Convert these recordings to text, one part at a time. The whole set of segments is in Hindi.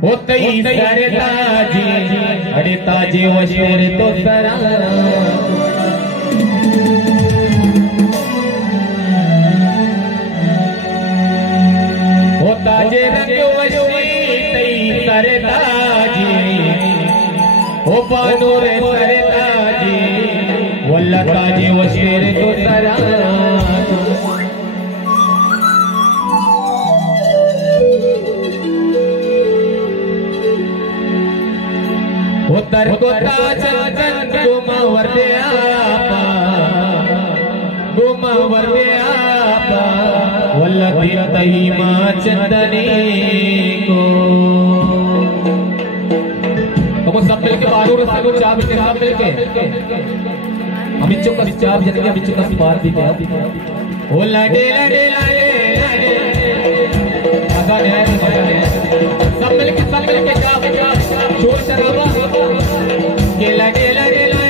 होतई सरताजी अडे ताजे वशेर तो सरारा होताजे रंग वशी तई सरताजी हो बानूर सरताजी वल्ला ताजे वशेर तो सरारा उतर कोता चंदन गुमावर दे आपा वल्लभी तही मां चंदनी को तुम सब मिलके बालू रसा को चाप के सब मिलके हम इच्छु का चाप जने हम इच्छु का पार दी ओ लडे लडे लडे मजा है सब मिलके चाप शोर शराबा गेला गेला गेला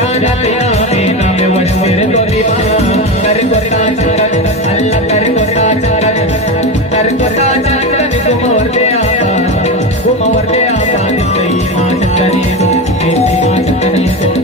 जाना तेरा में वश मेरे तो दीवाना कर को ताज अल्लाह कर को ताज घुमावर दे आपा सही मां चकरी